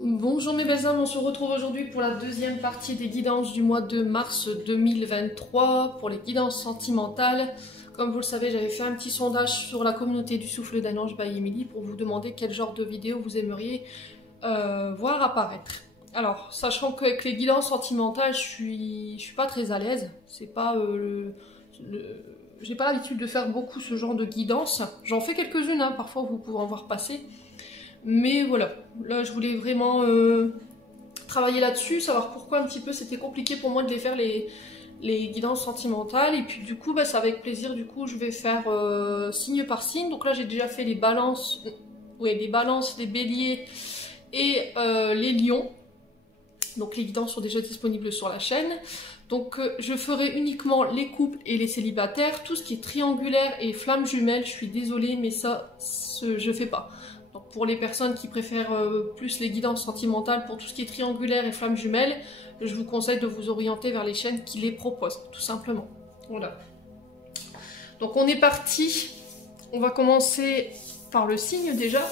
Bonjour mes belles âmes, on se retrouve aujourd'hui pour la deuxième partie des guidances du mois de mars 2023 pour les guidances sentimentales. Comme vous le savez, j'avais fait un petit sondage sur la communauté du souffle d'un ange by Emily pour vous demander quel genre de vidéo vous aimeriez voir apparaître. Alors, sachant qu'avec les guidances sentimentales, je suis pas très à l'aise. C'est pas j'ai pas l'habitude de faire beaucoup ce genre de guidance. J'en fais quelques-unes, hein, parfois vous pouvez en voir passer. Mais voilà, là je voulais vraiment travailler là-dessus, savoir pourquoi un petit peu c'était compliqué pour moi de les faire les guidances sentimentales. Et puis du coup, c'est avec plaisir, du coup je vais faire signe par signe. Donc là j'ai déjà fait les balances, les balances, les béliers et les lions. Donc les guidances sont déjà disponibles sur la chaîne. Donc je ferai uniquement les couples et les célibataires. Tout ce qui est triangulaire et flamme jumelle, je suis désolée, mais ça, je fais pas. Donc pour les personnes qui préfèrent plus les guidances sentimentales, pour tout ce qui est triangulaire et flamme jumelle, je vous conseille de vous orienter vers les chaînes qui les proposent, tout simplement. Voilà. Donc on est parti. On va commencer par le signe déjà.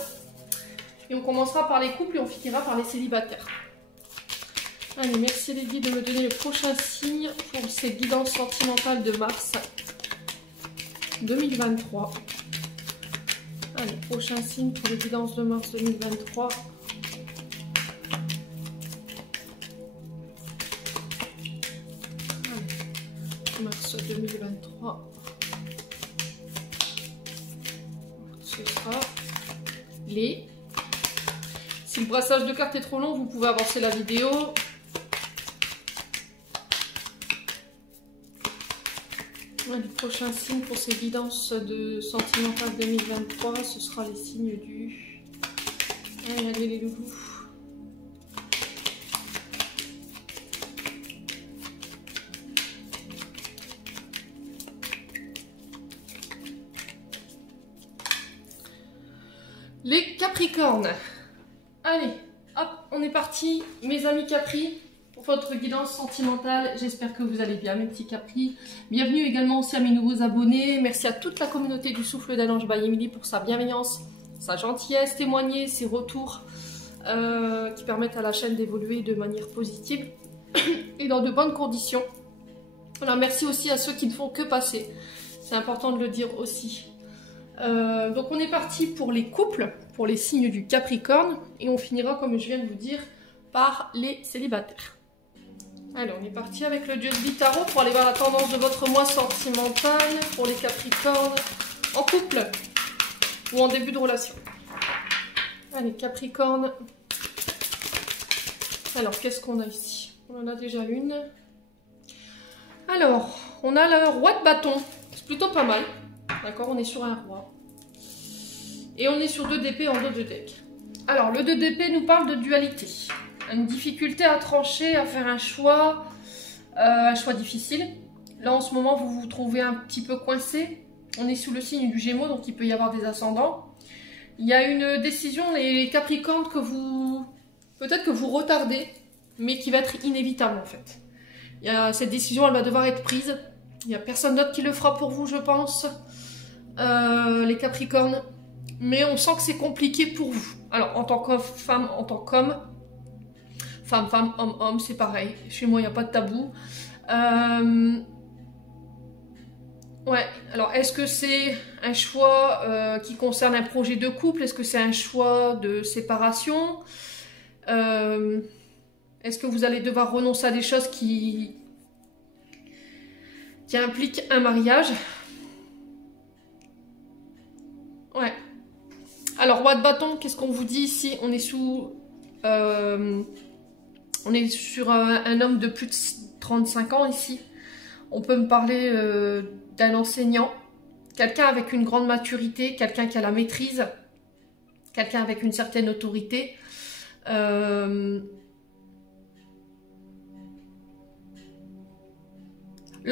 Et on commencera par les couples et on finira par les célibataires. Allez, merci les guides de me donner le prochain signe pour ces guidances sentimentales de mars 2023. Allez, prochain signe pour les guidances de mars 2023. Allez, mars 2023. Ce sera les... Si le brassage de cartes est trop long, vous pouvez avancer la vidéo. Le prochain signe pour ces guidances de sentimentales 2023, ce sera les signes du... Allez, allez les loulous. Les Capricornes. Allez, hop, on est parti, mes amis Capri. Votre guidance sentimentale, j'espère que vous allez bien mes petits Capri. Bienvenue également aussi à mes nouveaux abonnés. Merci à toute la communauté du souffle d'un ange by Emily pour sa bienveillance, sa gentillesse témoignée, ses retours qui permettent à la chaîne d'évoluer de manière positive et dans de bonnes conditions. Voilà, merci aussi à ceux qui ne font que passer. C'est important de le dire aussi. Donc on est parti pour les couples, pour les signes du Capricorne et on finira comme je viens de vous dire par les célibataires. Allez, on est parti avec le dieu de tarot pour aller voir la tendance de votre mois sentimental pour les Capricornes en couple ou en début de relation. Allez, Capricorne. Alors, qu'est-ce qu'on a ici? On en a déjà une. Alors, on a le roi de bâton. C'est plutôt pas mal. D'accord, on est sur un roi. Et on est sur 2 d'épée en dos de deck. Alors, le 2 d'épée nous parle de dualité. Une difficulté à trancher, à faire un choix difficile. Là, en ce moment, vous vous trouvez un petit peu coincé. On est sous le signe du Gémeaux, donc il peut y avoir des ascendants. Il y a une décision, les Capricornes, que vous... Peut-être que vous retardez, mais qui va être inévitable, en fait. Cette décision, elle va devoir être prise. Il n'y a personne d'autre qui le fera pour vous, je pense. Les Capricornes. Mais on sent que c'est compliqué pour vous. Alors, en tant que femme, en tant qu'homme... Femme, femme, homme, homme, c'est pareil. Chez moi, il n'y a pas de tabou. Ouais, alors est-ce que c'est un choix qui concerne un projet de couple? Est-ce que c'est un choix de séparation? Est-ce que vous allez devoir renoncer à des choses qui impliquent un mariage? Ouais. Alors, roi de bâton, qu'est-ce qu'on vous dit ici? On est sous... on est sur un homme de plus de 35 ans ici. On peut me parler d'un enseignant, quelqu'un avec une grande maturité, quelqu'un qui a la maîtrise, quelqu'un avec une certaine autorité. Là,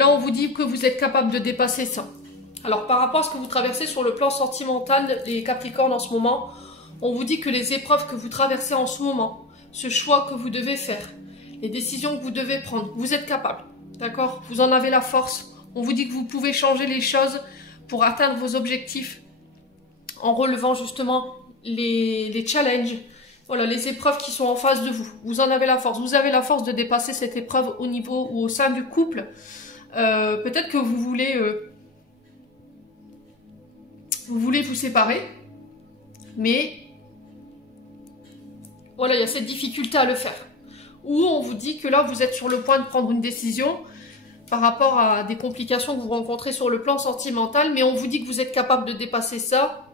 on vous dit que vous êtes capable de dépasser ça. Alors, par rapport à ce que vous traversez sur le plan sentimental des Capricornes en ce moment, on vous dit que les épreuves que vous traversez en ce moment, ce choix que vous devez faire, les décisions que vous devez prendre, vous êtes capable, d'accord? Vous en avez la force. On vous dit que vous pouvez changer les choses pour atteindre vos objectifs en relevant justement les challenges Voilà, les épreuves qui sont en face de vous. Vous en avez la force. Vous avez la force de dépasser cette épreuve au niveau ou au sein du couple. Peut-être que vous voulez vous séparer. Mais voilà, il y a cette difficulté à le faire. Ou on vous dit que là, vous êtes sur le point de prendre une décision par rapport à des complications que vous rencontrez sur le plan sentimental, mais on vous dit que vous êtes capable de dépasser ça.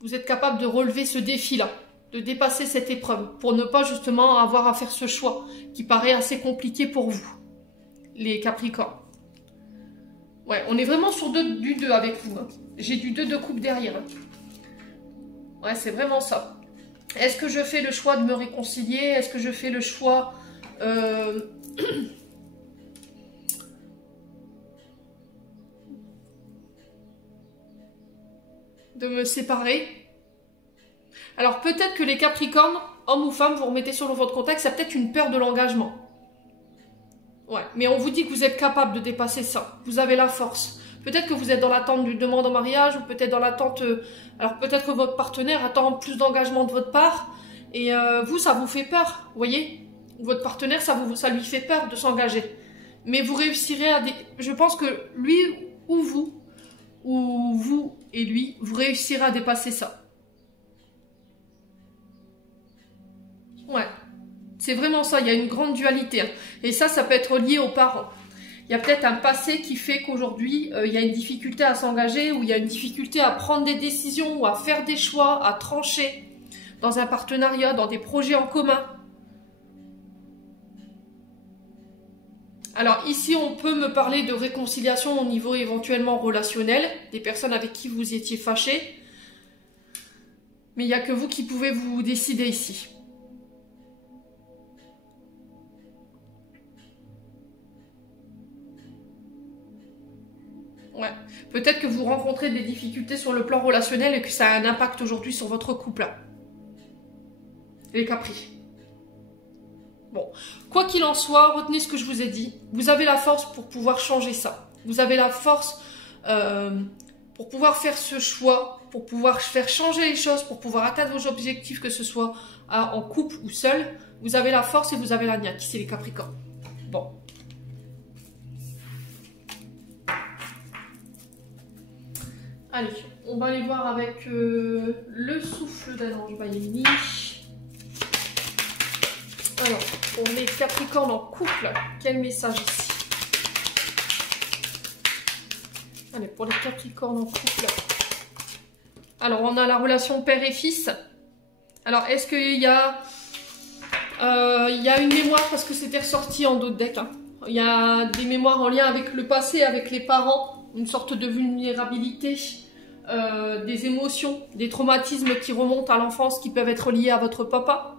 Vous êtes capable de relever ce défi-là, de dépasser cette épreuve, pour ne pas justement avoir à faire ce choix qui paraît assez compliqué pour vous, les Capricornes. Ouais, on est vraiment sur du 2 avec vous. Hein. J'ai du 2 de coupe derrière. Hein. Ouais, c'est vraiment ça. Est-ce que je fais le choix de me réconcilier? Est-ce que je fais le choix de me séparer? Alors peut-être que les Capricornes, hommes ou femmes, vous remettez sur votre contexte, il y a peut-être une peur de l'engagement. Ouais, mais on vous dit que vous êtes capable de dépasser ça. Vous avez la force. Peut-être que vous êtes dans l'attente d'une demande en mariage, ou peut-être dans l'attente... alors peut-être que votre partenaire attend plus d'engagement de votre part, et vous, ça vous fait peur, vous voyez? Votre partenaire, ça lui fait peur de s'engager. Mais vous réussirez à... Je pense que lui ou vous et lui, vous réussirez à dépasser ça. Ouais, c'est vraiment ça, il y a une grande dualité. Hein. Et ça peut être lié aux parents. Il y a peut-être un passé qui fait qu'aujourd'hui, il y a une difficulté à s'engager, ou il y a une difficulté à prendre des décisions, ou à faire des choix, à trancher dans un partenariat, dans des projets en commun. Alors ici, on peut me parler de réconciliation au niveau éventuellement relationnel, des personnes avec qui vous étiez fâchés. Mais il n'y a que vous qui pouvez vous décider ici. Ouais. Peut-être que vous rencontrez des difficultés sur le plan relationnel et que ça a un impact aujourd'hui sur votre couple. Les Capris. Bon, quoi qu'il en soit, retenez ce que je vous ai dit. Vous avez la force pour pouvoir changer ça. Vous avez la force pour pouvoir faire ce choix, pour pouvoir faire changer les choses, pour pouvoir atteindre vos objectifs, que ce soit en couple ou seul. Vous avez la force et vous avez la niaque, c'est les Capricornes. Bon. Allez, on va aller voir avec le souffle d'Ange Bayeni. Alors, pour les Capricornes en couple, quel message ici? Allez, pour les Capricornes en couple. Alors, on a la relation père et fils. Alors, est-ce qu'il y a... il y a une mémoire, parce que c'était ressorti en d'autres decks. Hein. Il y a des mémoires en lien avec le passé, avec les parents. Une sorte de vulnérabilité. Des émotions, des traumatismes qui remontent à l'enfance, qui peuvent être liés à votre papa.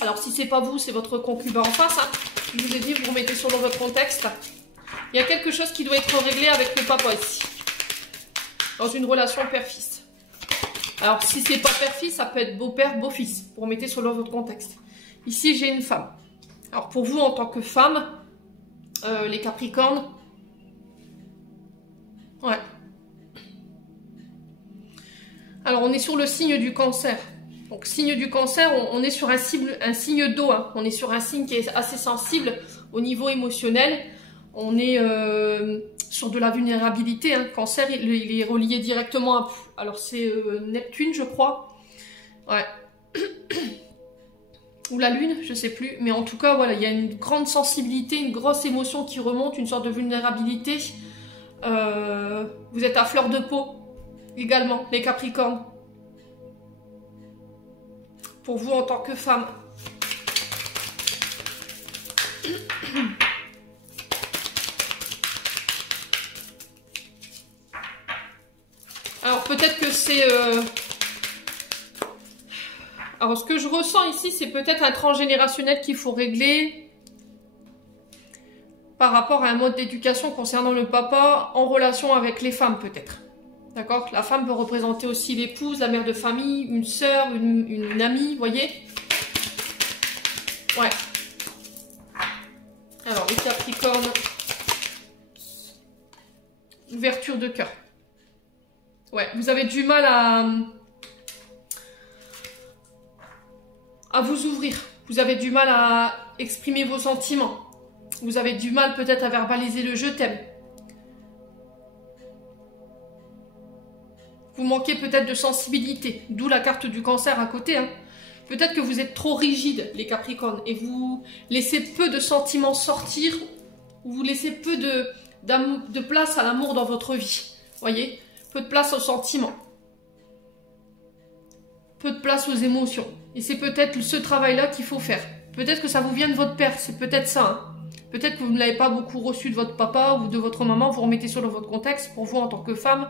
Alors si c'est pas vous, c'est votre concubin en face. Hein. Je vous ai dit, vous remettez sur votre contexte. Il y a quelque chose qui doit être réglé avec le papa ici. Dans une relation père-fils. Alors si c'est pas père-fils, ça peut être beau-père, beau-fils. Vous remettez sur votre contexte. Ici, j'ai une femme. Alors pour vous, en tant que femme, les Capricornes, ouais. Alors, on est sur le signe du Cancer. Donc, signe du Cancer, on est sur un signe d'eau. Hein. On est sur un signe qui est assez sensible au niveau émotionnel. On est sur de la vulnérabilité. Hein. Cancer, il est relié directement à... Alors, c'est Neptune, je crois. Ouais. Ou la Lune, je sais plus. Mais en tout cas, voilà, il y a une grande sensibilité, une grosse émotion qui remonte, une sorte de vulnérabilité. Vous êtes à fleur de peau. Également, les Capricornes. Pour vous en tant que femme. Alors peut-être que c'est... Alors ce que je ressens ici, c'est peut-être un transgénérationnel qu'il faut régler par rapport à un mode d'éducation concernant le papa en relation avec les femmes peut-être. D'accord? La femme peut représenter aussi l'épouse, la mère de famille, une sœur, une amie, vous voyez? Ouais. Alors, les Capricornes. Ouverture de cœur. Ouais, vous avez du mal à vous ouvrir. Vous avez du mal à exprimer vos sentiments. Vous avez du mal peut-être à verbaliser le « je t'aime ». Vous manquez peut-être de sensibilité, d'où la carte du cancer à côté. Hein. Peut-être que vous êtes trop rigide, les Capricornes, et vous laissez peu de sentiments sortir, ou vous laissez peu de place à l'amour dans votre vie. Voyez, peu de place aux sentiments, peu de place aux émotions. Et c'est peut-être ce travail-là qu'il faut faire. Peut-être que ça vous vient de votre père, c'est peut-être ça. Hein. Peut-être que vous ne l'avez pas beaucoup reçu de votre papa ou de votre maman, vous remettez sur votre contexte, pour vous en tant que femme,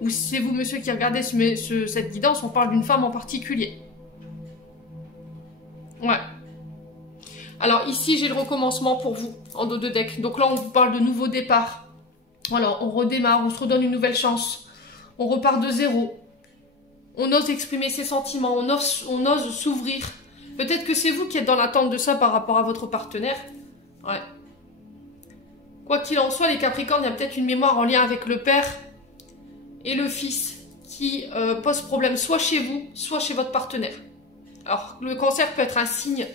ou si c'est vous, monsieur, qui regardez cette guidance, on parle d'une femme en particulier. Ouais. Alors ici, j'ai le recommencement pour vous, en dos de deck. Donc là, on vous parle de nouveau départ. Voilà, on redémarre, on se redonne une nouvelle chance. On repart de zéro. On ose exprimer ses sentiments, on ose s'ouvrir. Peut-être que c'est vous qui êtes dans l'attente de ça par rapport à votre partenaire. Ouais. Quoi qu'il en soit, les Capricornes, il y a peut-être une mémoire en lien avec le père et le fils qui pose problème soit chez vous, soit chez votre partenaire. Alors, le cancer peut être un signe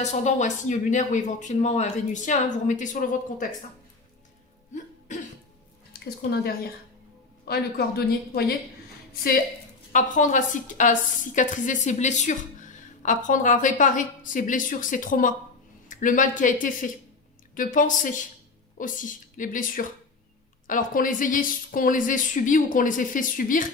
ascendant ou un signe lunaire ou éventuellement un vénusien. Hein, vous remettez sur votre contexte. Hein. Qu'est-ce qu'on a derrière? Ouais, le cordonnier, vous voyez? C'est apprendre à cicatriser ses blessures, apprendre à réparer ses blessures, ses traumas, le mal qui a été fait, de penser aussi les blessures. Alors qu'on les ait subies ou qu'on les ait fait subir,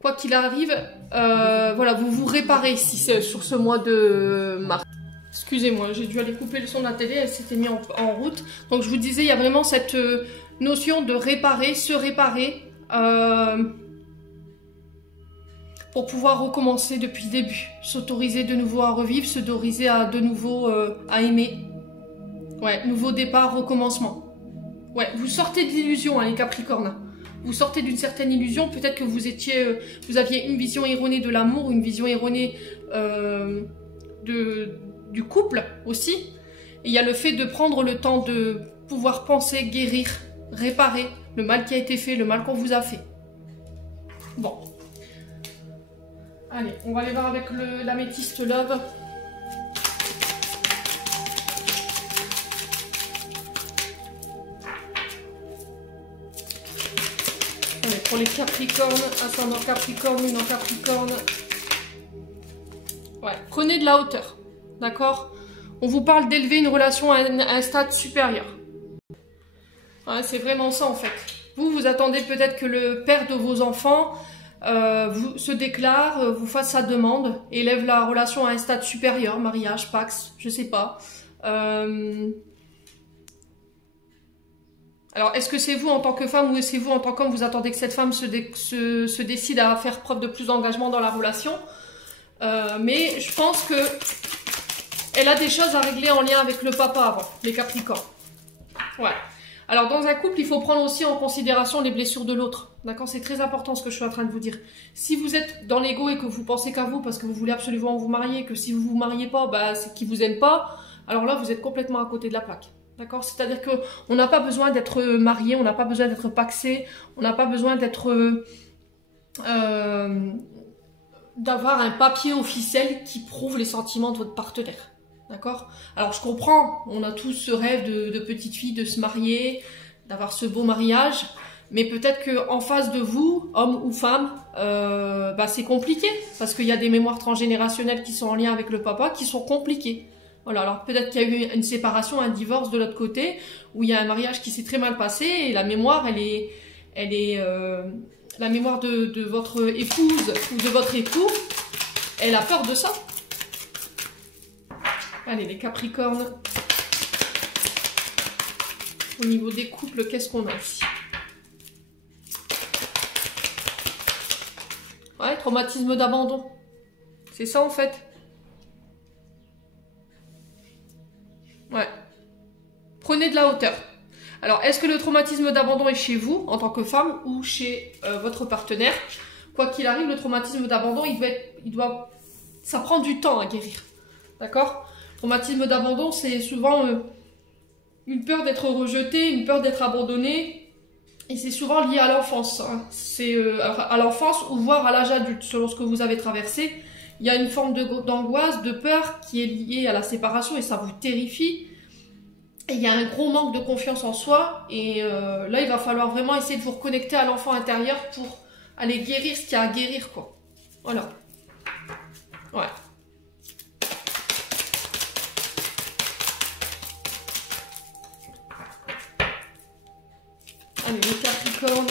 quoi qu'il arrive, voilà, vous vous réparez ici sur ce mois de mars. Excusez-moi, j'ai dû aller couper le son de la télé, elle s'était mise en route. Donc je vous disais, il y a vraiment cette notion de réparer, se réparer, pour pouvoir recommencer depuis le début, s'autoriser de nouveau à revivre, s'autoriser à de nouveau à aimer. Ouais, nouveau départ, recommencement. Ouais, vous sortez de l'illusion, hein, les Capricornes. Vous sortez d'une certaine illusion, peut-être que vous aviez une vision erronée de l'amour, une vision erronée du couple aussi. Et il y a le fait de prendre le temps de pouvoir penser, guérir, réparer le mal qui a été fait, le mal qu'on vous a fait. Bon. Allez, on va aller voir avec l'améthyste Love. Allez, pour les Capricornes, ascendant Capricorne, lune en Capricorne. Ouais, prenez de la hauteur, d'accord? On vous parle d'élever une relation à un stade supérieur. Ouais, c'est vraiment ça en fait. Vous attendez peut-être que le père de vos enfants se déclare, vous fasse sa demande, élève la relation à un stade supérieur, mariage, pax, je sais pas. Alors, est-ce que c'est vous en tant que femme ou c'est vous en tant qu'homme, vous attendez que cette femme se décide à faire preuve de plus d'engagement dans la relation? Mais je pense que elle a des choses à régler en lien avec le papa avant, les Capricornes. Ouais. Alors, dans un couple, il faut prendre aussi en considération les blessures de l'autre. D'accord? C'est très important ce que je suis en train de vous dire. Si vous êtes dans l'ego et que vous pensez qu'à vous parce que vous voulez absolument vous marier, que si vous vous mariez pas, bah, c'est qu'ils vous aiment pas, alors là, vous êtes complètement à côté de la plaque. D'accord? C'est-à-dire qu'on n'a pas besoin d'être marié, on n'a pas besoin d'être paxé, on n'a pas besoin d'être... d'avoir un papier officiel qui prouve les sentiments de votre partenaire. D'accord? Alors je comprends, on a tous ce rêve de petite fille de se marier, d'avoir ce beau mariage, mais peut-être qu'en face de vous, homme ou femme, bah c'est compliqué, parce qu'il y a des mémoires transgénérationnelles qui sont en lien avec le papa, qui sont compliquées. Voilà, alors peut-être qu'il y a eu une séparation, un divorce de l'autre côté, où il y a un mariage qui s'est très mal passé, et la mémoire, la mémoire de votre épouse ou de votre époux, elle a peur de ça. Allez, les Capricornes. Au niveau des couples, qu'est-ce qu'on a ici? Ouais, traumatisme d'abandon. C'est ça en fait. Ouais. Prenez de la hauteur. Alors, est-ce que le traumatisme d'abandon est chez vous, en tant que femme, ou chez votre partenaire? Quoi qu'il arrive, le traumatisme d'abandon, ça prend du temps à guérir. D'accord? Traumatisme d'abandon, c'est souvent une peur d'être rejeté, une peur d'être abandonné. Et c'est souvent lié à l'enfance. Hein. C'est à l'enfance ou voire à l'âge adulte, selon ce que vous avez traversé. il y a une forme d'angoisse, de peur qui est liée à la séparation et ça vous terrifie. Et il y a un gros manque de confiance en soi et là il va falloir vraiment essayer de vous reconnecter à l'enfant intérieur pour aller guérir ce qu'il y a à guérir, quoi. Voilà. Ouais. Allez, les Capricornes.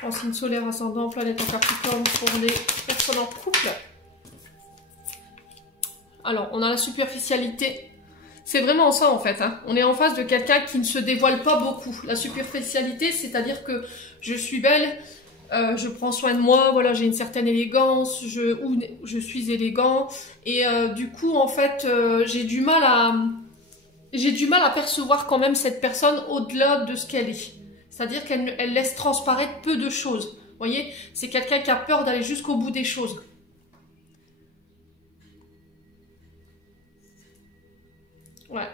En signe solaire ascendant, planète en Capricorne pour les personnes en couple. Alors, on a la superficialité. C'est vraiment ça en fait. Hein. On est en face de quelqu'un qui ne se dévoile pas beaucoup. La superficialité, c'est-à-dire que je suis belle, je prends soin de moi, voilà, j'ai une certaine élégance, je suis élégant. Et du coup, en fait, j'ai du mal à percevoir quand même cette personne au-delà de ce qu'elle est. C'est-à-dire qu'elle laisse transparaître peu de choses. Vous voyez, c'est quelqu'un qui a peur d'aller jusqu'au bout des choses. Ouais.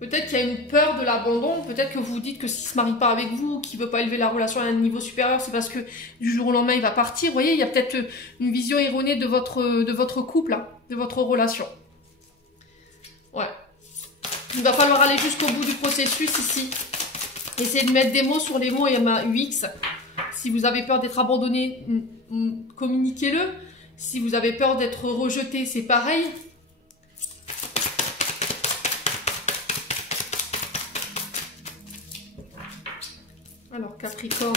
Peut-être qu'il y a une peur de l'abandon, peut-être que vous vous dites que s'il ne se marie pas avec vous, qu'il ne veut pas élever la relation à un niveau supérieur, c'est parce que du jour au lendemain il va partir. Vous voyez, il y a peut-être une vision erronée de votre couple, hein, de votre relation. Ouais. Il va falloir aller jusqu'au bout du processus ici. Essayez de mettre des mots sur les mots et ma UX. Si vous avez peur d'être abandonné, communiquez-le. Si vous avez peur d'être rejeté, c'est pareil. Alors, Capricorne.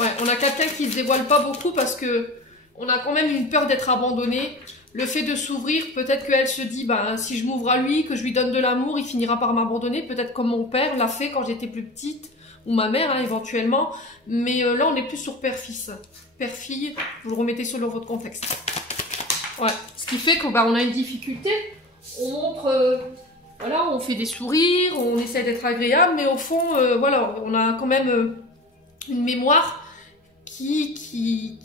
Ouais, on a quelqu'un qui ne se dévoile pas beaucoup parce que on a quand même une peur d'être abandonné. Le fait de s'ouvrir, peut-être qu'elle se dit, bah, si je m'ouvre à lui, que je lui donne de l'amour, il finira par m'abandonner. Peut-être comme mon père l'a fait quand j'étais plus petite, ou ma mère, hein, éventuellement. Mais là, on est plus sur père-fils. Père-fille, vous le remettez sur votre contexte. Ouais, ce qui fait qu'on a une difficulté. On montre, voilà, on fait des sourires, on essaie d'être agréable, mais au fond, voilà, on a quand même une mémoire qui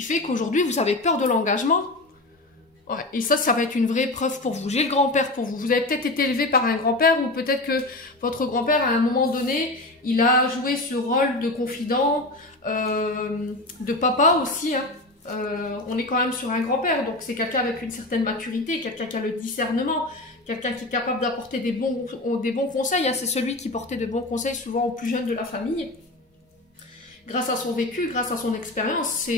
fait qu'aujourd'hui, vous avez peur de l'engagement. Ouais, et ça va être une vraie preuve pour vous. J'ai le grand-père pour vous. Vous avez peut-être été élevé par un grand-père ou peut-être que votre grand-père, à un moment donné, il a joué ce rôle de confident, de papa aussi. Hein. On est quand même sur un grand-père, donc c'est quelqu'un avec une certaine maturité, quelqu'un qui a le discernement, quelqu'un qui est capable d'apporter des bons conseils. Hein. C'est celui qui portait de bons conseils souvent aux plus jeunes de la famille. Grâce à son vécu, grâce à son expérience,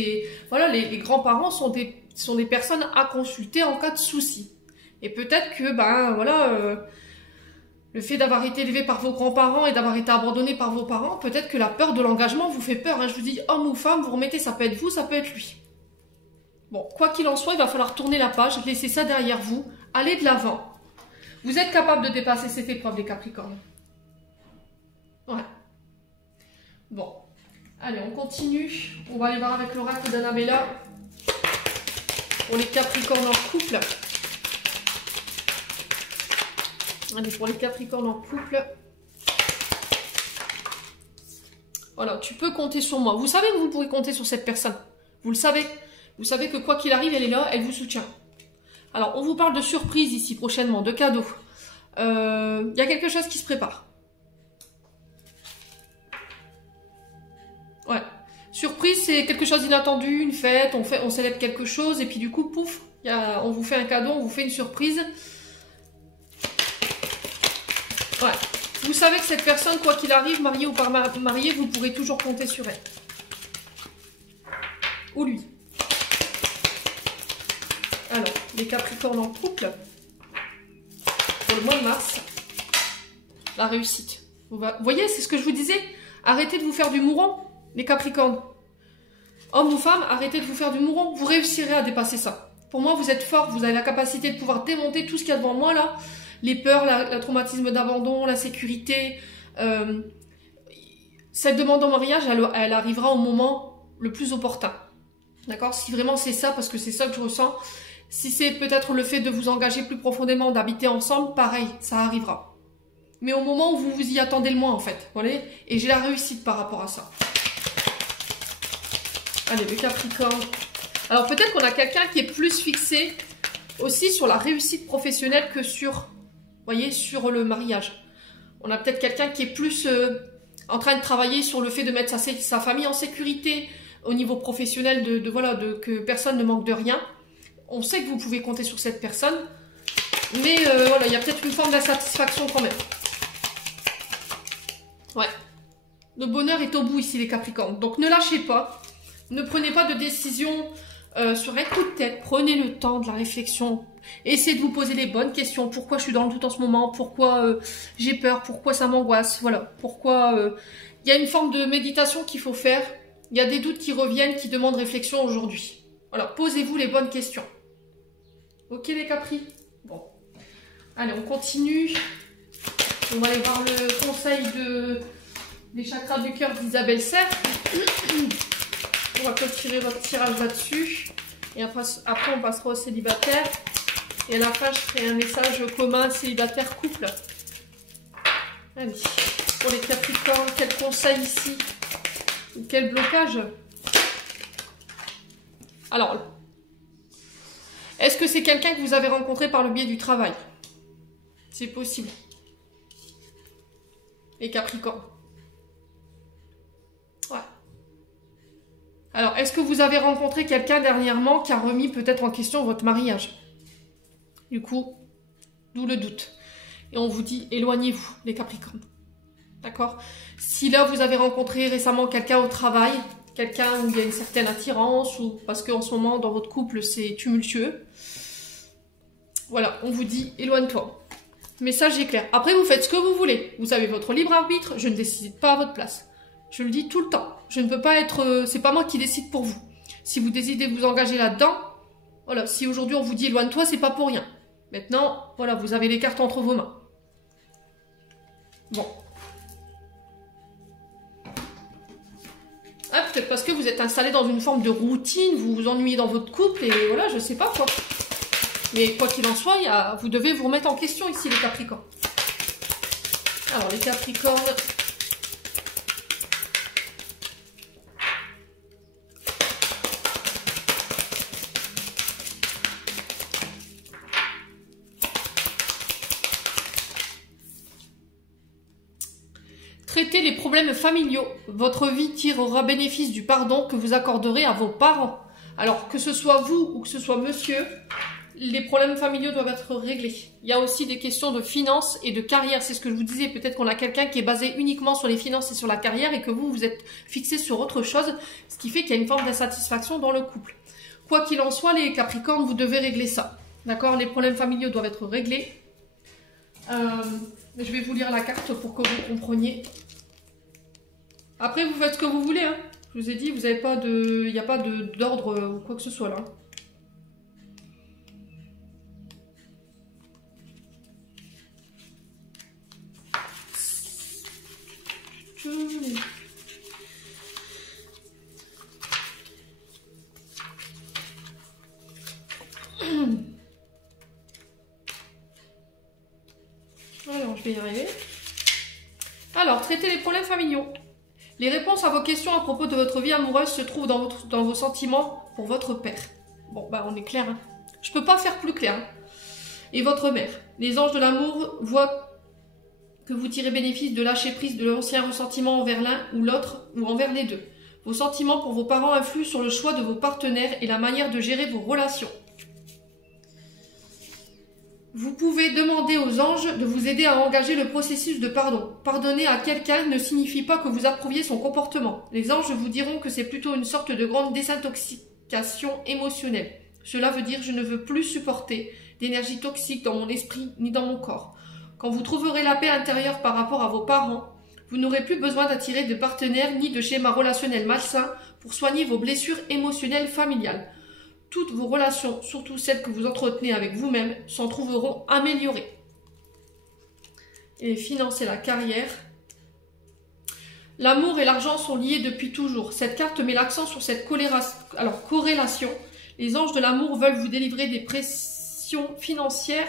voilà, les grands-parents sont des personnes à consulter en cas de souci. Et peut-être que, voilà, le fait d'avoir été élevé par vos grands-parents et d'avoir été abandonné par vos parents, peut-être que la peur de l'engagement vous fait peur. Hein. Je vous dis, homme ou femme, vous remettez, ça peut être vous, ça peut être lui. Bon, quoi qu'il en soit, il va falloir tourner la page, laisser ça derrière vous, aller de l'avant. Vous êtes capable de dépasser cette épreuve, les Capricornes. Ouais. Bon. Allez, on continue. On va aller voir avec l'oracle d'Annabella. Pour les Capricornes en couple. Allez, pour les Capricornes en couple. Voilà, tu peux compter sur moi. Vous savez que vous pouvez compter sur cette personne. Vous le savez. Vous savez que quoi qu'il arrive, elle est là, elle vous soutient. Alors, on vous parle de surprise ici prochainement, de cadeaux. Il y a quelque chose qui se prépare. Ouais. Surprise, c'est quelque chose d'inattendu, une fête, on célèbre quelque chose, et puis du coup, pouf, on vous fait un cadeau, on vous fait une surprise. Ouais. Vous savez que cette personne, quoi qu'il arrive, mariée ou pas mariée, vous pourrez toujours compter sur elle. Ou lui. Alors, les Capricornes en couple, pour le mois de mars, la réussite. Vous voyez, c'est ce que je vous disais. Arrêtez de vous faire du mouron. Les Capricornes, hommes ou femmes, arrêtez de vous faire du mouron, vous réussirez à dépasser ça. Pour moi, vous êtes fort, vous avez la capacité de pouvoir démonter tout ce qu'il y a devant moi là, les peurs, le traumatisme d'abandon, l'insécurité. Cette demande en mariage, elle arrivera au moment le plus opportun. D'accord? Si vraiment c'est ça, parce que c'est ça que je ressens. Si c'est peut-être le fait de vous engager plus profondément, d'habiter ensemble, pareil, ça arrivera. Mais au moment où vous vous y attendez le moins en fait, vous voyez? Et j'ai la réussite par rapport à ça. Allez, le Capricorne. Alors peut-être qu'on a quelqu'un qui est plus fixé aussi sur la réussite professionnelle que sur, voyez, sur le mariage. On a peut-être quelqu'un qui est plus en train de travailler sur le fait de mettre sa famille en sécurité au niveau professionnel, que personne ne manque de rien. On sait que vous pouvez compter sur cette personne, mais voilà, il y a peut-être une forme d'insatisfaction quand même. Ouais. Le bonheur est au bout ici, les Capricornes. Donc ne lâchez pas. Ne prenez pas de décision sur un coup de tête. Prenez le temps de la réflexion. Essayez de vous poser les bonnes questions. Pourquoi je suis dans le doute en ce moment? Pourquoi j'ai peur? Pourquoi ça m'angoisse? Voilà. Pourquoi il y a une forme de méditation qu'il faut faire. Il y a des doutes qui reviennent, qui demandent réflexion aujourd'hui. Voilà. Posez-vous les bonnes questions. Ok les Capri? Bon. Allez, on continue. On va aller voir le conseil des chakras du cœur d'Isabelle Serre. On va clôturer votre tirage là-dessus. Et après, on passera au célibataire. Et à la fin, je ferai un message commun célibataire couple. Allez, pour les Capricornes, quel conseil ici? Ou quel blocage? Alors, est-ce que c'est quelqu'un que vous avez rencontré par le biais du travail? C'est possible. Les Capricornes. Ouais. Alors, est-ce que vous avez rencontré quelqu'un dernièrement qui a remis peut-être en question votre mariage? Du coup, d'où le doute. Et on vous dit, éloignez-vous, les Capricornes. D'accord? Si là, vous avez rencontré récemment quelqu'un au travail, quelqu'un où il y a une certaine attirance, ou parce qu'en ce moment, dans votre couple, c'est tumultueux, voilà, on vous dit, éloigne-toi. Message est clair. Après, vous faites ce que vous voulez. Vous avez votre libre arbitre, je ne décide pas à votre place. Je le dis tout le temps. Je ne peux pas être... c'est pas moi qui décide pour vous. Si vous décidez de vous engager là-dedans, voilà, si aujourd'hui on vous dit éloigne-toi, c'est pas pour rien. Maintenant, voilà, vous avez les cartes entre vos mains. Bon. Ah, peut-être parce que vous êtes installé dans une forme de routine, vous vous ennuyez dans votre couple, et voilà, je sais pas quoi. Mais quoi qu'il en soit, vous devez vous remettre en question ici, les Capricornes. Alors, les Capricornes... Traitez les problèmes familiaux. Votre vie tirera bénéfice du pardon que vous accorderez à vos parents. Alors, que ce soit vous ou que ce soit monsieur, les problèmes familiaux doivent être réglés. Il y a aussi des questions de finances et de carrière. C'est ce que je vous disais. Peut-être qu'on a quelqu'un qui est basé uniquement sur les finances et sur la carrière et que vous êtes fixé sur autre chose, ce qui fait qu'il y a une forme d'insatisfaction dans le couple. Quoi qu'il en soit, les Capricornes, vous devez régler ça. D'accord? Les problèmes familiaux doivent être réglés. Je vais vous lire la carte pour que vous compreniez. Après, vous faites ce que vous voulez. Hein. Je vous ai dit, vous n'avez pas de, il n'y a pas d'ordre ou quoi que ce soit là. Alors, je vais y arriver. Alors, traitez les problèmes familiaux. Les réponses à vos questions à propos de votre vie amoureuse se trouvent dans vos sentiments pour votre père. Bon, bah on est clair. Hein. Je peux pas faire plus clair. Hein. Et votre mère. Les anges de l'amour voient que vous tirez bénéfice de lâcher prise de l'ancien ressentiment envers l'un ou l'autre ou envers les deux. Vos sentiments pour vos parents influent sur le choix de vos partenaires et la manière de gérer vos relations. Vous pouvez demander aux anges de vous aider à engager le processus de pardon. Pardonner à quelqu'un ne signifie pas que vous approuviez son comportement. Les anges vous diront que c'est plutôt une sorte de grande désintoxication émotionnelle. Cela veut dire je ne veux plus supporter d'énergie toxique dans mon esprit ni dans mon corps. Quand vous trouverez la paix intérieure par rapport à vos parents, vous n'aurez plus besoin d'attirer de partenaires ni de schémas relationnels malsains pour soigner vos blessures émotionnelles familiales. Toutes vos relations, surtout celles que vous entretenez avec vous-même, s'en trouveront améliorées. Et les finances et la carrière. L'amour et l'argent sont liés depuis toujours. Cette carte met l'accent sur cette corrélation. Les anges de l'amour veulent vous délivrer des pressions financières,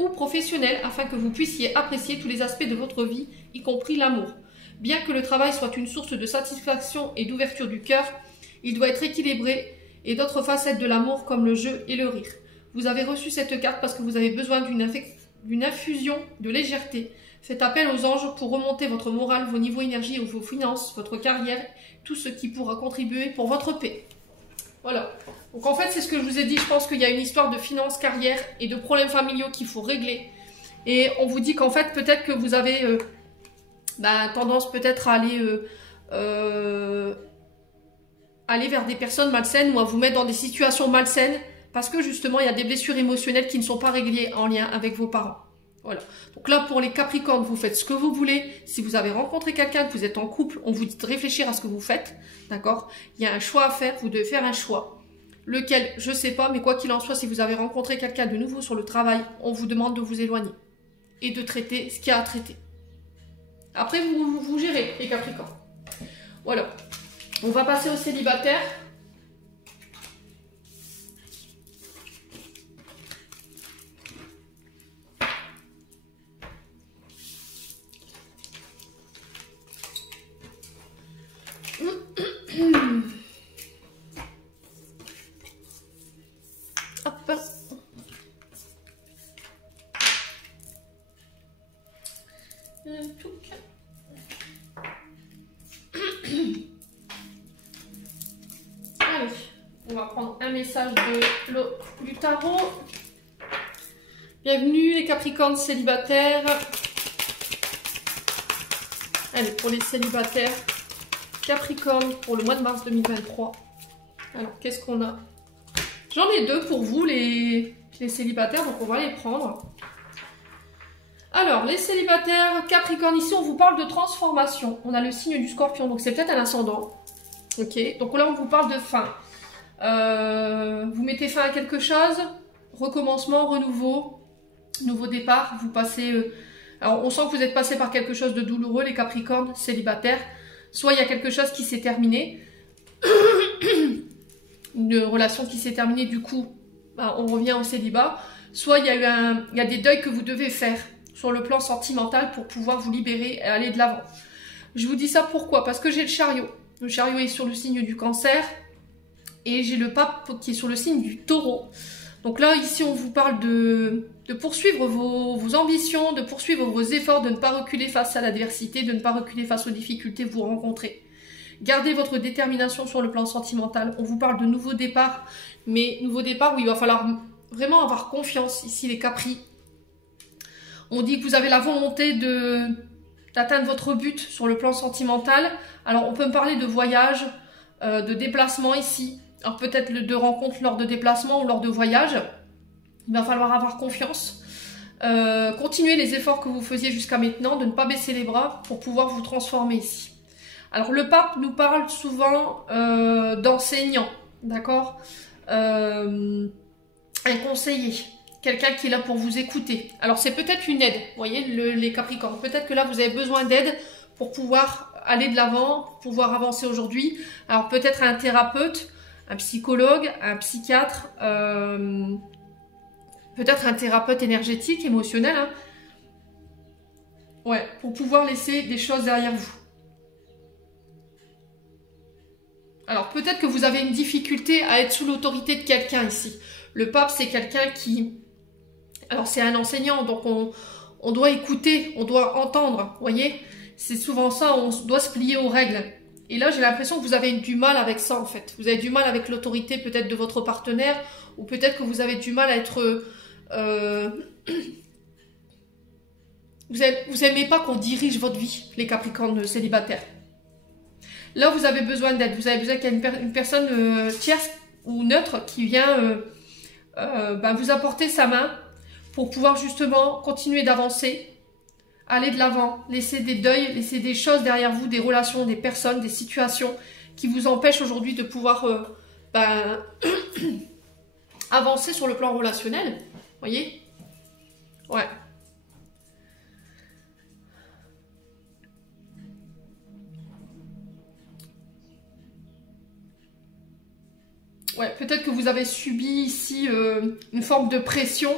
ou professionnelles afin que vous puissiez apprécier tous les aspects de votre vie, y compris l'amour. Bien que le travail soit une source de satisfaction et d'ouverture du cœur, il doit être équilibré et d'autres facettes de l'amour comme le jeu et le rire. Vous avez reçu cette carte parce que vous avez besoin d'une infusion de légèreté. Faites appel aux anges pour remonter votre morale, vos niveaux énergie, vos finances, votre carrière, tout ce qui pourra contribuer pour votre paix. Voilà. Donc en fait, c'est ce que je vous ai dit. Je pense qu'il y a une histoire de finances, carrière et de problèmes familiaux qu'il faut régler. Et on vous dit qu'en fait, peut-être que vous avez tendance peut-être à aller vers des personnes malsaines ou à vous mettre dans des situations malsaines parce que justement, il y a des blessures émotionnelles qui ne sont pas réglées en lien avec vos parents. Voilà. Donc là, pour les Capricornes, vous faites ce que vous voulez. Si vous avez rencontré quelqu'un, que vous êtes en couple, on vous dit de réfléchir à ce que vous faites. D'accord? Il y a un choix à faire. Vous devez faire un choix. Lequel, je ne sais pas, mais quoi qu'il en soit, si vous avez rencontré quelqu'un de nouveau sur le travail, on vous demande de vous éloigner et de traiter ce qu'il y a à traiter. Après, vous gérez, les Capricornes. Voilà. On va passer aux célibataires. Hop. Allez, on va prendre un message du tarot. Bienvenue les Capricornes célibataires. Allez, pour les célibataires Capricorne pour le mois de mars 2023. Alors, qu'est-ce qu'on a? J'en ai deux pour vous, les célibataires, donc on va les prendre. Alors, les célibataires Capricorne, ici, on vous parle de transformation. On a le signe du Scorpion, donc c'est peut-être un ascendant. Ok, donc là, on vous parle de fin. Vous mettez fin à quelque chose, recommencement, renouveau, nouveau départ. Vous passez... alors, on sent que vous êtes passé par quelque chose de douloureux, les Capricornes célibataires. Soit il y a quelque chose qui s'est terminé, une relation qui s'est terminée, du coup, on revient au célibat. Soit il y a des deuils que vous devez faire sur le plan sentimental pour pouvoir vous libérer et aller de l'avant. Je vous dis ça pourquoi? Parce que j'ai le chariot. Le chariot est sur le signe du Cancer et j'ai le pape qui est sur le signe du Taureau. Donc là, ici, on vous parle de poursuivre vos ambitions, de poursuivre vos efforts, de ne pas reculer face à l'adversité, de ne pas reculer face aux difficultés que vous rencontrez. Gardez votre détermination sur le plan sentimental. On vous parle de nouveau départ, mais nouveau départ où il va falloir vraiment avoir confiance. Ici, les Capris. On dit que vous avez la volonté d'atteindre votre but sur le plan sentimental. Alors, on peut me parler de voyage, de déplacement ici. Alors peut-être de rencontres lors de déplacements ou lors de voyages. Il va falloir avoir confiance. Continuez les efforts que vous faisiez jusqu'à maintenant, de ne pas baisser les bras pour pouvoir vous transformer ici. Alors le pape nous parle souvent d'enseignant, d'accord, un conseiller, quelqu'un qui est là pour vous écouter. Alors c'est peut-être une aide, vous voyez les Capricornes. Peut-être que là vous avez besoin d'aide pour pouvoir aller de l'avant, pour pouvoir avancer aujourd'hui. Alors peut-être un thérapeute, un psychologue, un psychiatre, peut-être un thérapeute énergétique, émotionnel, hein. Ouais, pour pouvoir laisser des choses derrière vous. Alors peut-être que vous avez une difficulté à être sous l'autorité de quelqu'un ici. Le pape, c'est quelqu'un qui... Alors c'est un enseignant, donc on doit écouter, on doit entendre, vous voyez. C'est souvent ça, on doit se plier aux règles. Et là, j'ai l'impression que vous avez du mal avec ça, en fait. Vous avez du mal avec l'autorité, peut-être, de votre partenaire, ou peut-être que vous avez du mal à être... Vous n'aimez pas qu'on dirige votre vie, les Capricornes célibataires. Là, vous avez besoin d'aide. Vous avez besoin qu'il y ait une personne tierce ou neutre qui vient vous apporter sa main pour pouvoir justement continuer d'avancer, aller de l'avant, laisser des deuils, laisser des choses derrière vous, des relations, des personnes, des situations qui vous empêchent aujourd'hui de pouvoir avancer sur le plan relationnel. Vous voyez? Ouais. Ouais, peut-être que vous avez subi ici une forme de pression.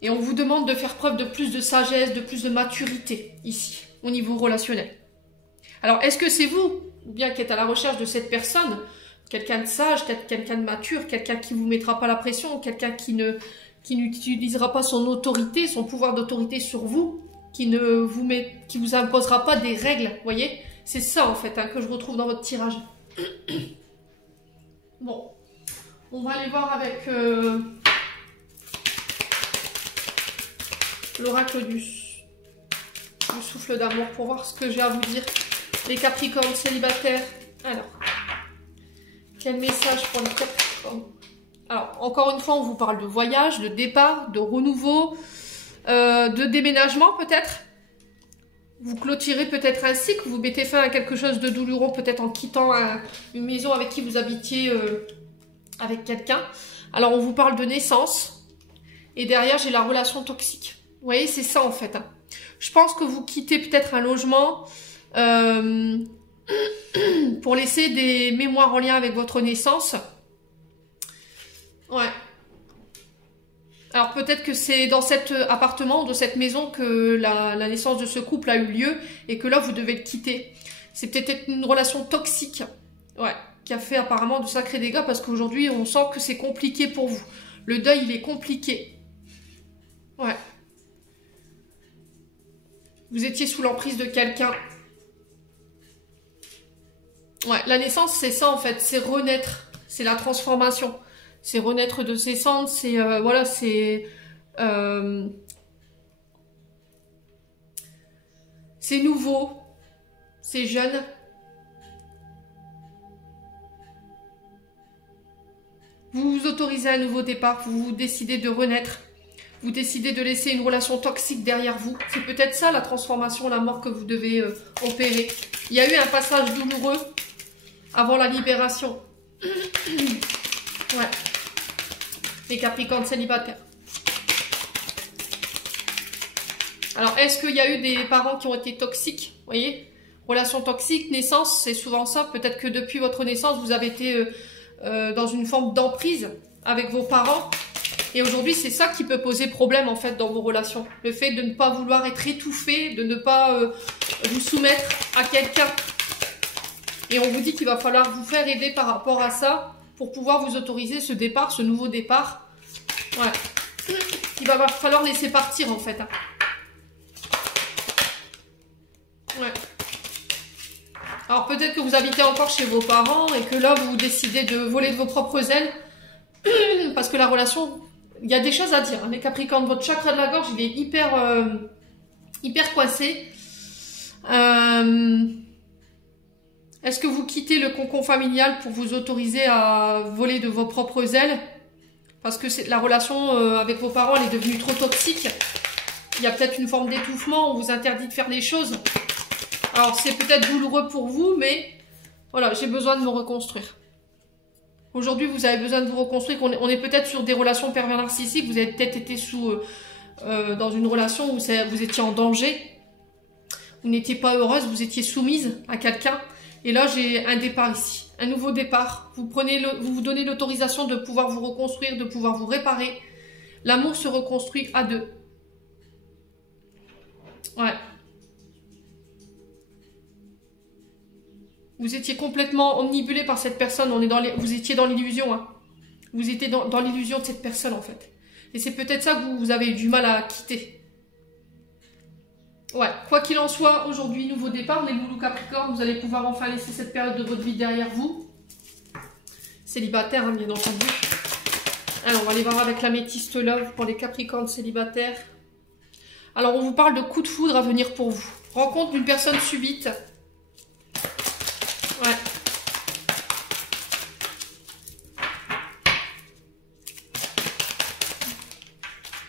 Et on vous demande de faire preuve de plus de sagesse, de plus de maturité ici, au niveau relationnel. Alors, est-ce que c'est vous, ou bien qui êtes à la recherche de cette personne, quelqu'un de sage, quelqu'un de mature, quelqu'un qui ne vous mettra pas la pression, quelqu'un qui qui n'utilisera pas son autorité, son pouvoir d'autorité sur vous, qui vous imposera pas des règles, vous voyez? C'est ça en fait hein, que je retrouve dans votre tirage. Bon, on va aller voir avec l'oracle du souffle d'amour pour voir ce que j'ai à vous dire. Les Capricornes célibataires. Alors, quel message pour les Capricornes? Alors, encore une fois, on vous parle de voyage, de départ, de renouveau, de déménagement peut-être. Vous clôturez peut-être un cycle, vous mettez fin à quelque chose de douloureux, peut-être en quittant une maison avec qui vous habitiez avec quelqu'un. Alors, on vous parle de naissance. Et derrière, j'ai la relation toxique. Vous voyez, c'est ça en fait. Hein. Je pense que vous quittez peut-être un logement pour laisser des mémoires en lien avec votre naissance. Ouais. Alors peut-être que c'est dans cet appartement, de cette maison que la naissance de ce couple a eu lieu et que là vous devez le quitter. C'est peut-être une relation toxique, ouais, qui a fait apparemment de sacrés dégâts parce qu'aujourd'hui on sent que c'est compliqué pour vous. Le deuil il est compliqué. Ouais. Vous étiez sous l'emprise de quelqu'un. Ouais, la naissance c'est ça en fait, c'est renaître, c'est la transformation. C'est renaître de ses cendres, c'est voilà, c'est nouveau, c'est jeune. Vous vous autorisez un nouveau départ, vous décidez de renaître, vous décidez de laisser une relation toxique derrière vous. C'est peut-être ça la transformation, la mort que vous devez opérer. Il y a eu un passage douloureux avant la libération. Ouais. Les Capricornes célibataires. Alors, est-ce qu'il y a eu des parents qui ont été toxiques? Vous voyez? Relation toxique, naissance, c'est souvent ça. Peut-être que depuis votre naissance, vous avez été dans une forme d'emprise avec vos parents. Et aujourd'hui, c'est ça qui peut poser problème, en fait, dans vos relations. Le fait de ne pas vouloir être étouffé, de ne pas vous soumettre à quelqu'un. Et on vous dit qu'il va falloir vous faire aider par rapport à ça, pour pouvoir vous autoriser ce départ, ce nouveau départ. Ouais. Il va falloir laisser partir en fait. Ouais. Alors peut-être que vous habitez encore chez vos parents et que là vous décidez de voler de vos propres ailes. Parce que la relation, il y a des choses à dire. Les Capricornes, votre chakra de la gorge, il est hyper coincé. Est-ce que vous quittez le cocon familial pour vous autoriser à voler de vos propres ailes? Parce que la relation avec vos parents, elle est devenue trop toxique. Il y a peut-être une forme d'étouffement, on vous interdit de faire des choses. Alors c'est peut-être douloureux pour vous, mais voilà, j'ai besoin de me reconstruire. Aujourd'hui, vous avez besoin de vous reconstruire. On est peut-être sur des relations pervers narcissiques. Vous avez peut-être été dans une relation où vous étiez en danger. Vous n'étiez pas heureuse, vous étiez soumise à quelqu'un. Et là, j'ai un départ ici, un nouveau départ. Vous vous donnez l'autorisation de pouvoir vous reconstruire, de pouvoir vous réparer. L'amour se reconstruit à deux. Ouais. Vous étiez complètement omnibulé par cette personne. Vous étiez dans l'illusion. Hein. Vous étiez dans l'illusion de cette personne, en fait. Et c'est peut-être ça que vous avez eu du mal à quitter. Ouais, quoi qu'il en soit, aujourd'hui, nouveau départ, les loulous Capricornes, vous allez pouvoir enfin laisser cette période de votre vie derrière vous. Célibataire, hein, bien entendu. Alors, on va aller voir avec l'améthyste love pour les Capricornes célibataires. Alors, on vous parle de coup de foudre à venir pour vous. Rencontre d'une personne subite. Ouais.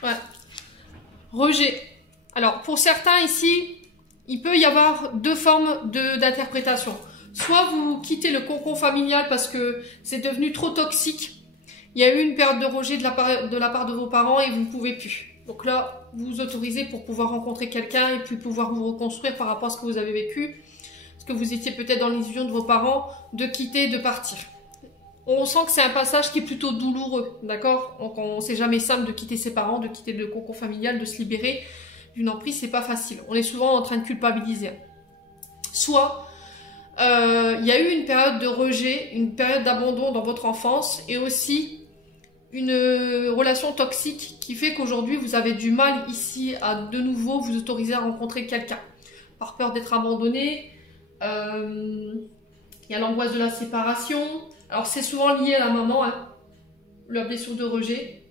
Ouais. Rejet. Alors, pour certains ici, il peut y avoir deux formes d'interprétation. Soit vous quittez le cocon familial parce que c'est devenu trop toxique. Il y a eu une période de rejet de la part de vos parents et vous ne pouvez plus. Donc là, vous vous autorisez pour pouvoir rencontrer quelqu'un et puis pouvoir vous reconstruire par rapport à ce que vous avez vécu. Parce que vous étiez peut-être dans l'illusion de vos parents de quitter, de partir. On sent que c'est un passage qui est plutôt douloureux, d'accord? Donc c'est jamais simple de quitter ses parents, de quitter le cocon familial, de se libérer d'une emprise, c'est pas facile. On est souvent en train de culpabiliser. Soit il y a eu une période de rejet, une période d'abandon dans votre enfance, et aussi une relation toxique qui fait qu'aujourd'hui vous avez du mal ici à de nouveau vous autoriser à rencontrer quelqu'un. Par peur d'être abandonné, il y a l'angoisse de la séparation. Alors c'est souvent lié à la maman, hein, la blessure de rejet.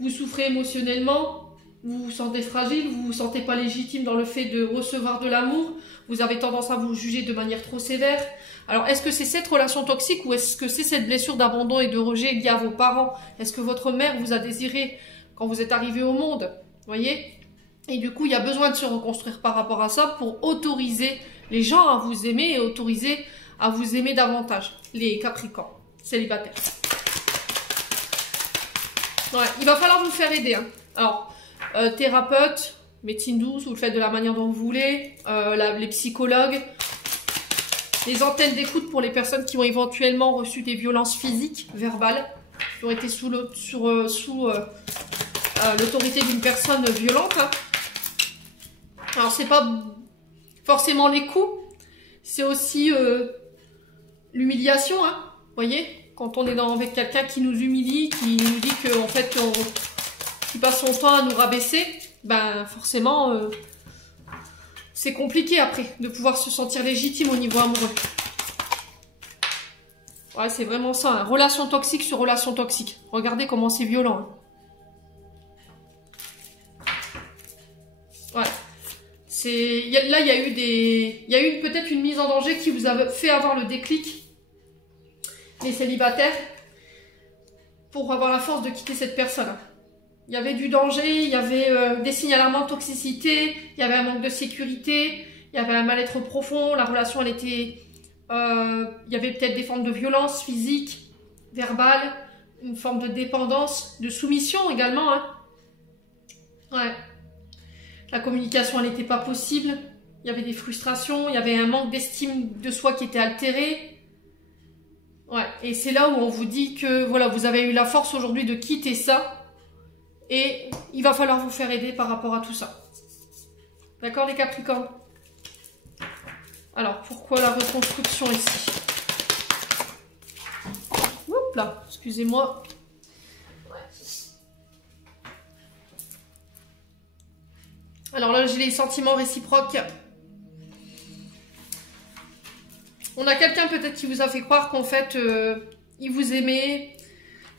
Vous souffrez émotionnellement, vous vous sentez fragile, vous vous sentez pas légitime dans le fait de recevoir de l'amour. Vous avez tendance à vous juger de manière trop sévère. Alors, est-ce que c'est cette relation toxique ou est-ce que c'est cette blessure d'abandon et de rejet liée à vos parents? Est-ce que votre mère vous a désiré quand vous êtes arrivé au monde? Vous voyez? Et du coup, il y a besoin de se reconstruire par rapport à ça pour autoriser les gens à vous aimer et autoriser à vous aimer davantage. Les Capricornes, célibataires. Ouais, il va falloir vous faire aider. Hein. Alors, thérapeute, médecine douce, vous le faites de la manière dont vous voulez, les psychologues, les antennes d'écoute pour les personnes qui ont éventuellement reçu des violences physiques, verbales, qui ont été sous l'autorité d'une personne violente. Hein. Alors, c'est pas forcément les coups, c'est aussi l'humiliation, hein, vous voyez, quand on est avec quelqu'un qui nous humilie, qui nous dit qu'en fait, qui passe son temps à nous rabaisser, ben forcément, c'est compliqué après de pouvoir se sentir légitime au niveau amoureux. Ouais, c'est vraiment ça, hein. Relation toxique sur relation toxique. Regardez comment c'est violent. Hein. Ouais. Là, il y a eu peut-être une mise en danger qui vous a fait avoir le déclic, les célibataires, pour avoir la force de quitter cette personne. Il y avait du danger, il y avait des signalements de toxicité, il y avait un manque de sécurité, il y avait un mal-être profond, la relation, elle était... il y avait peut-être des formes de violence physique, verbale, une forme de dépendance, de soumission également. Hein. Ouais. La communication, elle n'était pas possible. Il y avait des frustrations, il y avait un manque d'estime de soi qui était altéré. Ouais. Et c'est là où on vous dit que voilà, vous avez eu la force aujourd'hui de quitter ça. Et il va falloir vous faire aider par rapport à tout ça. D'accord les Capricornes? Alors, pourquoi la reconstruction ici? Oups là, excusez-moi. Alors là, j'ai les sentiments réciproques. On a quelqu'un peut-être qui vous a fait croire qu'en fait, il vous aimait.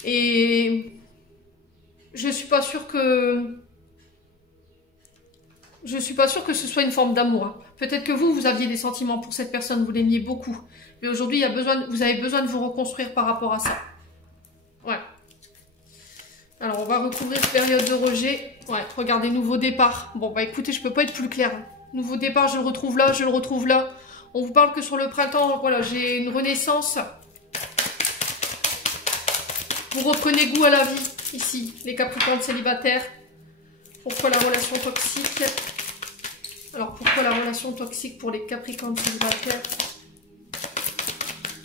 Et je suis pas sûre que... Je suis pas sûre que ce soit une forme d'amour. Hein. Peut-être que vous aviez des sentiments pour cette personne, vous l'aimiez beaucoup. Mais aujourd'hui, vous avez besoin de vous reconstruire par rapport à ça. Ouais. Alors, on va recouvrir période de rejet. Ouais, regardez, nouveau départ. Bon, bah écoutez, je peux pas être plus claire. Nouveau départ, je le retrouve là, je le retrouve là. On vous parle que sur le printemps, voilà, j'ai une renaissance. Vous reprenez goût à la vie, ici, les Capricornes célibataires. Pourquoi la relation toxique? Alors, pourquoi la relation toxique pour les Capricornes célibataires?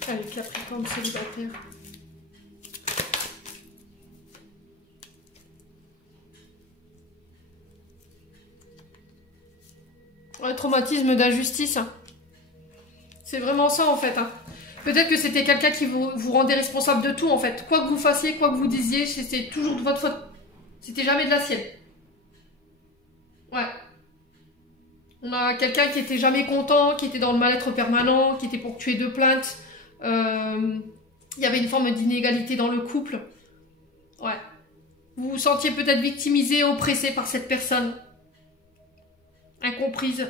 Allez, Capricornes célibataires. Un traumatisme d'injustice. C'est vraiment ça, en fait. Hein. Peut-être que c'était quelqu'un qui vous rendait responsable de tout, en fait. Quoi que vous fassiez, quoi que vous disiez, c'était toujours de votre faute. C'était jamais de la sienne. Ouais. On a quelqu'un qui était jamais content, qui était dans le mal-être permanent, qui était ponctué de plaintes. Il y avait une forme d'inégalité dans le couple. Ouais. Vous vous sentiez peut-être victimisé, oppressé par cette personne. Incomprise.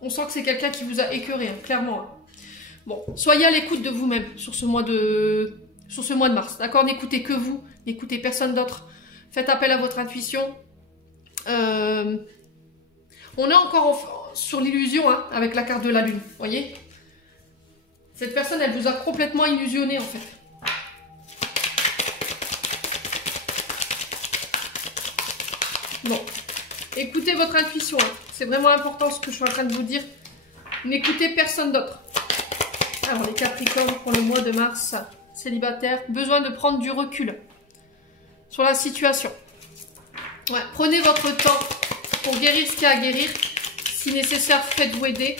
On sent que c'est quelqu'un qui vous a écœuré, hein, clairement. Hein. Bon, soyez à l'écoute de vous-même sur ce mois de mars. D'accord? N'écoutez que vous, n'écoutez personne d'autre. Faites appel à votre intuition. On est encore sur l'illusion hein, avec la carte de la lune, voyez. Cette personne, elle vous a complètement illusionné en fait. Bon, écoutez votre intuition, hein. C'est vraiment important ce que je suis en train de vous dire. N'écoutez personne d'autre. Alors les Capricornes pour le mois de mars, célibataire, besoin de prendre du recul sur la situation. Ouais, prenez votre temps pour guérir ce qu'il y a à guérir. Si nécessaire, faites-vous aider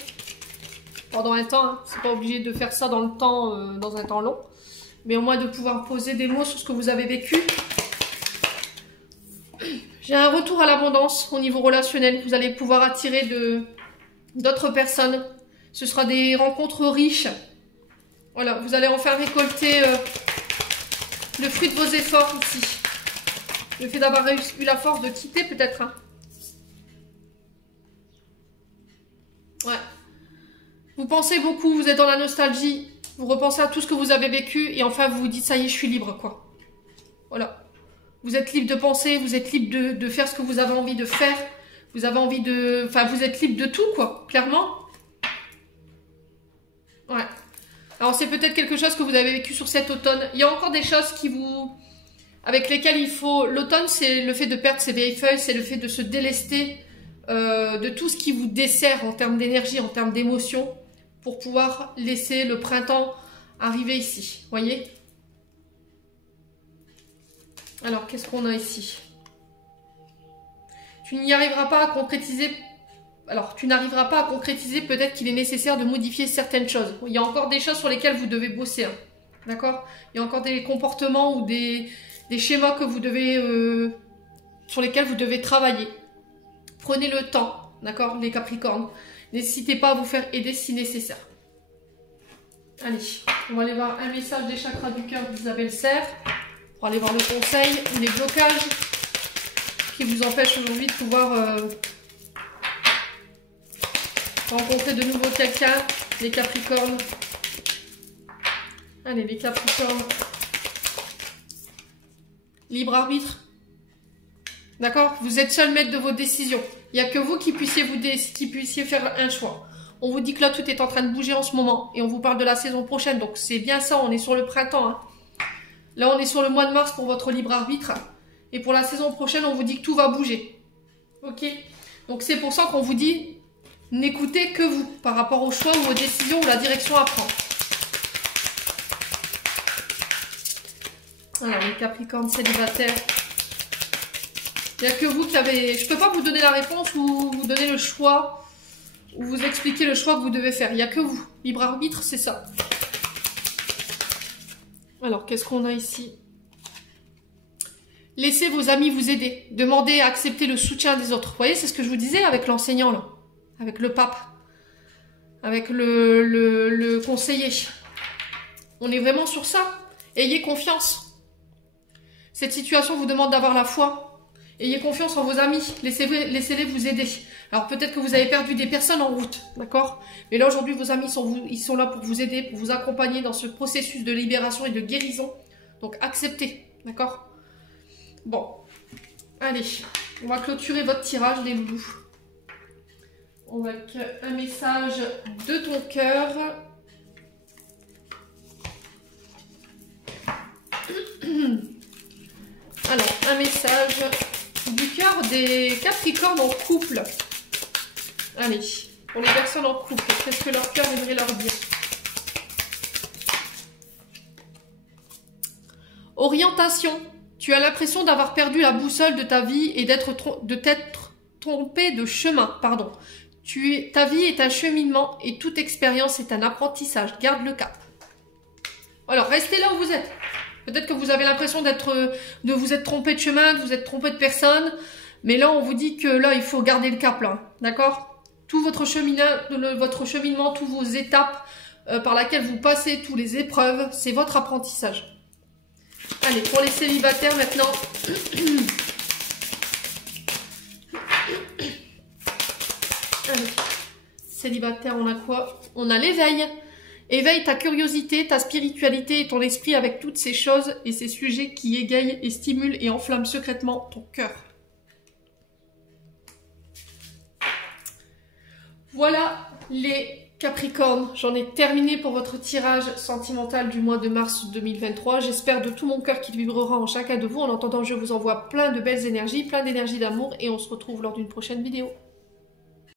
pendant un temps. Hein. C'est pas obligé de faire ça dans le temps, dans un temps long. mais au moins de pouvoir poser des mots sur ce que vous avez vécu. J'ai un retour à l'abondance au niveau relationnel. Vous allez pouvoir attirer d'autres personnes. Ce sera des rencontres riches. Voilà, vous allez enfin récolter le fruit de vos efforts ici. Le fait d'avoir eu la force de quitter peut-être. Hein. Ouais. Vous pensez beaucoup, vous êtes dans la nostalgie. Vous repensez à tout ce que vous avez vécu. Et enfin, vous vous dites, ça y est, je suis libre, quoi. Voilà. Vous êtes libre de penser, vous êtes libre de faire ce que vous avez envie de faire. Vous avez envie de... Enfin, vous êtes libre de tout, quoi, clairement. Ouais. Alors, c'est peut-être quelque chose que vous avez vécu sur cet automne. Il y a encore des choses qui vous... avec lesquelles il faut... L'automne, c'est le fait de perdre ses vieilles feuilles, c'est le fait de se délester de tout ce qui vous dessert en termes d'énergie, en termes d'émotion, pour pouvoir laisser le printemps arriver ici. Vous voyez ? Alors, qu'est-ce qu'on a ici? Tu n'y arriveras pas à concrétiser. Alors, tu n'arriveras pas à concrétiser. Peut-être qu'il est nécessaire de modifier certaines choses. Il y a encore des choses sur lesquelles vous devez bosser. Hein. D'accord? Il y a encore des comportements ou des schémas que vous devez, sur lesquels vous devez travailler. Prenez le temps. D'accord? Les Capricornes. N'hésitez pas à vous faire aider si nécessaire. Allez, on va aller voir un message des chakras du cœur d'Isabelle Serre. Pour aller voir le conseil ou les blocages qui vous empêchent aujourd'hui de pouvoir rencontrer de nouveau quelqu'un, les Capricornes. Allez, les Capricornes. Libre arbitre. D'accord? Vous êtes seul maître de vos décisions. Il n'y a que vous qui puissiez faire un choix. On vous dit que là, tout est en train de bouger en ce moment. Et on vous parle de la saison prochaine. Donc, c'est bien ça. On est sur le printemps. Hein. Là, on est sur le mois de mars pour votre libre arbitre. Et pour la saison prochaine, on vous dit que tout va bouger. Ok? Donc, c'est pour ça qu'on vous dit, n'écoutez que vous par rapport aux choix ou aux décisions ou la direction à prendre. Alors, les Capricornes célibataires. Il n'y a que vous qui avez... Je ne peux pas vous donner la réponse ou vous donner le choix ou vous expliquer le choix que vous devez faire. Il n'y a que vous. Libre arbitre, c'est ça. Alors, qu'est-ce qu'on a ici? Laissez vos amis vous aider. Demandez à accepter le soutien des autres. Vous voyez, c'est ce que je vous disais avec l'enseignant, là. Avec le pape. Avec le conseiller. On est vraiment sur ça. Ayez confiance. Cette situation vous demande d'avoir la foi. Ayez confiance en vos amis. Laissez-les vous aider. Alors, peut-être que vous avez perdu des personnes en route. D'accord? Mais là, aujourd'hui, vos amis ils sont là pour vous aider, pour vous accompagner dans ce processus de libération et de guérison. Donc, acceptez. D'accord? Bon. Allez. On va clôturer votre tirage, les loulous. On va avec un message de ton cœur. Alors, un message du cœur des Capricornes en couple. Allez, pour les personnes en couple, qu'est-ce que leur cœur aimerait leur dire? Orientation. Tu as l'impression d'avoir perdu la boussole de ta vie et de t'être trompé de chemin. Pardon. Ta vie est un cheminement et toute expérience est un apprentissage. Garde le cap. Alors, restez là où vous êtes. Peut-être que vous avez l'impression de vous être trompé de chemin, de vous être trompé de personne. Mais là, on vous dit que là, il faut garder le cap, là. D'accord? Tout votre cheminement, toutes vos étapes par lesquelles vous passez, toutes les épreuves, c'est votre apprentissage. Allez, pour les célibataires maintenant. Allez. Célibataire, on a quoi? On a l'éveil. Éveille ta curiosité, ta spiritualité et ton esprit avec toutes ces choses et ces sujets qui égayent et stimulent et enflamment secrètement ton cœur. Voilà les Capricornes, j'en ai terminé pour votre tirage sentimental du mois de mars 2023. J'espère de tout mon cœur qu'il vibrera en chacun de vous. En attendant, je vous envoie plein de belles énergies, plein d'énergie d'amour et on se retrouve lors d'une prochaine vidéo.